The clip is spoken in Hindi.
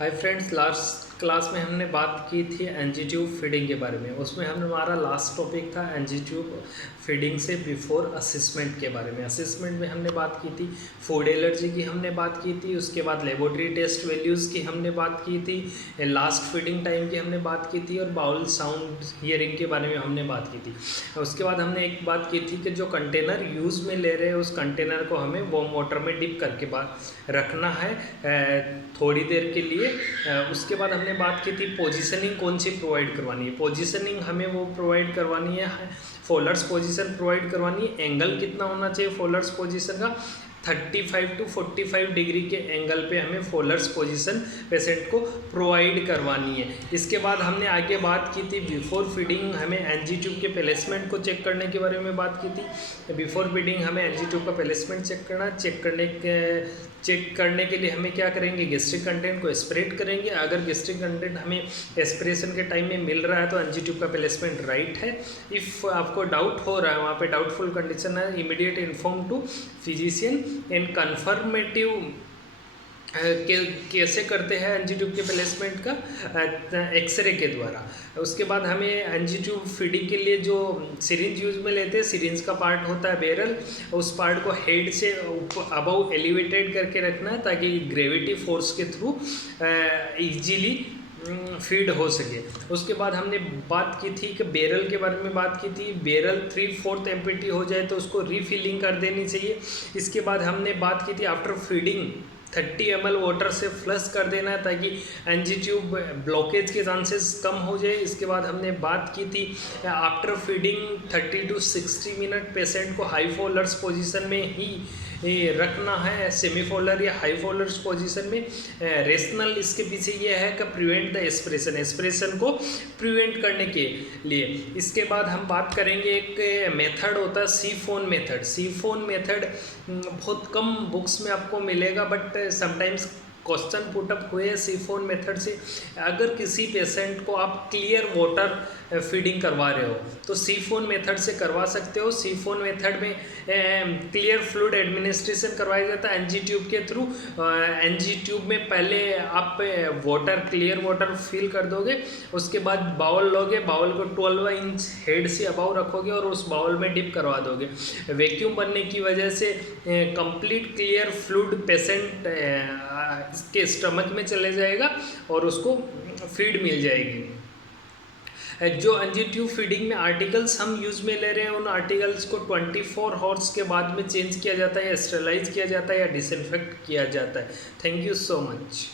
हाय फ्रेंड्स, लास्ट क्लास में हमने बात की थी एनजी ट्यूब फीडिंग के बारे में। उसमें हमारा लास्ट टॉपिक था एनजी ट्यूब फीडिंग से बिफोर असेसमेंट के बारे में। असेसमेंट में हमने बात की थी फूड एलर्जी की, हमने बात की थी, उसके बाद लेबोरेटरी टेस्ट वैल्यूज़ की हमने बात की थी, लास्ट फीडिंग टाइम की हमने बात की थी और बाउल साउंड हियरिंग के बारे में हमने बात की थी। उसके बाद हमने एक बात की थी कि जो कंटेनर यूज़ में ले रहे हैं उस कंटेनर को हमें वार्म वाटर में डिप करके रखना है थोड़ी देर के लिए। उसके बाद हमने बात की थी पोजीशनिंग कौन सी प्रोवाइड करवानी है। पोजीशनिंग हमें वो प्रोवाइड करवानी है, फोल्डर्स पोजीशन प्रोवाइड करवानी है। एंगल कितना होना चाहिए फोल्डर्स पोजीशन का, 35 टू 45 डिग्री के एंगल पे हमें फोल्डर्स पोजीशन पेशेंट को प्रोवाइड करवानी है। इसके बाद हमने आगे बात की थी बिफोर फीडिंग हमें एनजी ट्यूब के प्लेसमेंट को चेक करने के बारे में बात की थी। बिफोर फीडिंग हमें एनजी ट्यूब का प्लेसमेंट चेक करने के लिए हमें क्या करेंगे, गैस्ट्रिक कंटेंट को एस्पिरेट करेंगे। अगर गैस्ट्रिक कंटेंट हमें एस्पिरेशन के टाइम में मिल रहा है तो एनजी ट्यूब का प्लेसमेंट राइट है। इफ़ आपको डाउट हो रहा है, वहाँ पे डाउटफुल कंडीशन है, immediate inform to physician and confirmative कैसे करते हैं एनजी ट्यूब के प्लेसमेंट का, एक्सरे के द्वारा। उसके बाद हमें एनजी ट्यूब फीडिंग के लिए जो सिरिंज यूज में लेते हैं, सिरिंज का पार्ट होता है बैरल, उस पार्ट को हेड से अबव एलिवेटेड करके रखना है ताकि ग्रेविटी फोर्स के थ्रू इजीली फीड हो सके। उसके बाद हमने बात की थी कि बैरल के बारे में बात की थी। बैरल 3/4 एम्प्टी हो जाए तो उसको रीफिलिंग कर देनी चाहिए। इसके बाद हमने बात की थी आफ्टर फीडिंग 30 ml वाटर से फ्लश कर देना है ताकि एनजी ट्यूब ब्लॉकेज के चांसेस कम हो जाए। इसके बाद हमने बात की थी after feeding 30 to 60 minute patient को हाई फोल्डर्स पोजीशन में ही रखना है, सेमी फोल्डर या हाई फोल्डर्स पोजीशन में। रेशनल इसके पीछे ये है कि प्रिवेंट द एस्पिरेशन को प्रिवेंट करने के लिए। इसके बाद हम बात करेंगे, एक मेथड होता है सीफोन मेथड। सीफोन मेथड बहुत कम बुक्स में आपको मिलेगा, बट समटाइम्स क्वेश्चन पुटअप हुए सीफोन मेथड से। अगर किसी पेशेंट को आप क्लियर वाटर फीडिंग करवा रहे हो तो सीफोन मेथड से करवा सकते हो। सीफोन मेथड में क्लियर फ्लूइड एडमिनिस्ट्रेशन करवाया जाता है एनजी ट्यूब के थ्रू। एनजी ट्यूब में पहले आप क्लियर वाटर फिल कर दोगे, उसके बाद बाउल लोगे, बाउल को 12 इंच हेड से अबाव रखोगे और उस बाउल में डिप करवा दोगे। वैक्यूम बनने की वजह से कंप्लीट क्लियर फ्लूइड पेशेंट के स्टमक में चले जाएगा और उसको फीड मिल जाएगी। जो एनजी ट्यूब फीडिंग में आर्टिकल्स हम यूज़ में ले रहे हैं, उन आर्टिकल्स को 24 हॉर्स के बाद में चेंज किया जाता है, स्टेरलाइज किया जाता है या डिसइंफेक्ट किया जाता है। Thank you so much.